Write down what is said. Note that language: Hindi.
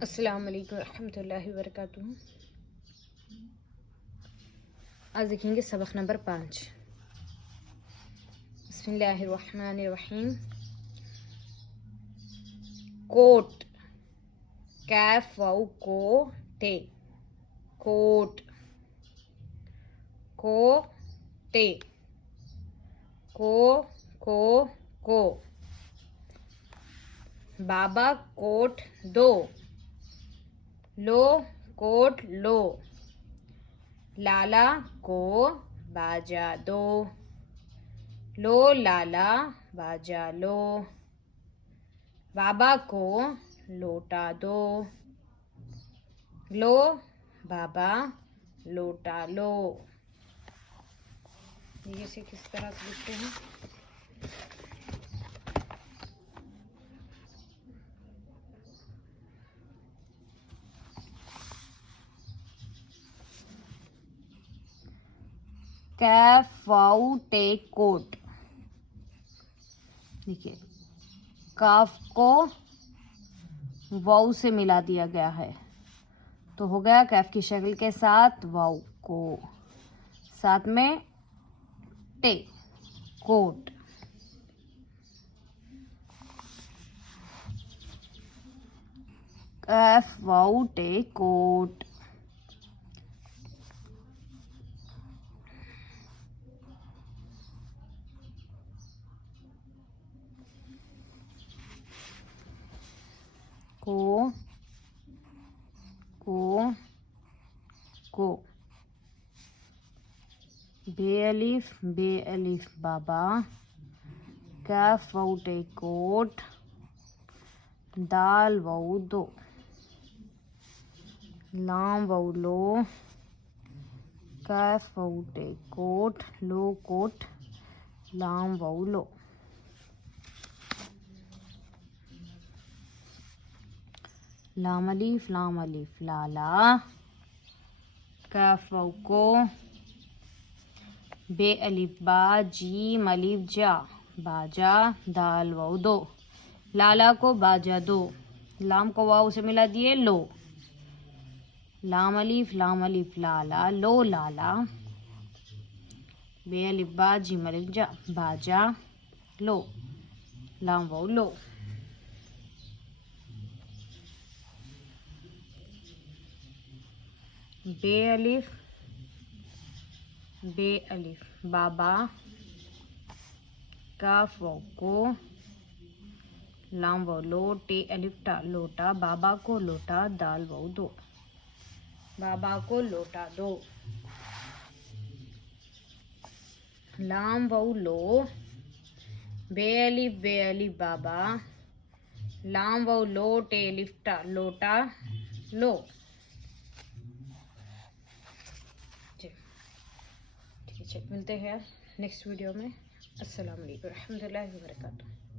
अस्सलाम वालेकुम रहमतुल्लाहि व बरकातुहू। आज देखेंगे सबक नंबर 5। बिस्मिल्लाहिर्रहमानिर्रहीम। कोट, कैफ वाउ को टे, कोट, को टे, को, बाबा कोट दो, लो कोट लो, लाला को बाजा दो, लो लाला बाजा लो, बाबा को लोटा दो, लो बाबा लोटा लो। ये से किस तरह से लिखते हैं? कैफ वाउ टे कोट। देखिए, काफ को वाउ से मिला दिया गया है तो हो गया कैफ की शक्ल के साथ वाउ को, साथ में टे, कोट। कैफ वाउ टे कोट। को बे अलिफ बाबा, कैफ वाउ टे कोट, दाल वाउ दो, लाम वाउ लो, कैफ वाउ टे कोट, लो कोट, लाम वाउ लो। लाम अलिफ लाला, कैफ वाउ को, बे अलिफ बा, जीम अलिफ जा, बाजा, दाल वाउ दो, लाला को बाजा दो, लाम को वाउ से मिला दिए लो, लाम अलिफ लाला, लो लाला, बे अलिफ बा, जीम अलिफ जा, बाजा, लो, लाम वाउ लो। बे अलिफ बाबा, काफ वाउ को, लाम वाउ लो, टे अलिफ टा लोटा, बाबा को लोटा, दाल वाउ दो, बाबा को लोटा दो, लाम वाउ लो, बे अलिफ बाबा, लाम वाउ लो, टे अलिफ टा लोटा, लो। ठीक है, मिलते हैं नेक्स्ट वीडियो में। अस्सलाम वालेकुम रहमतुल्लाहि व बरकातुहू।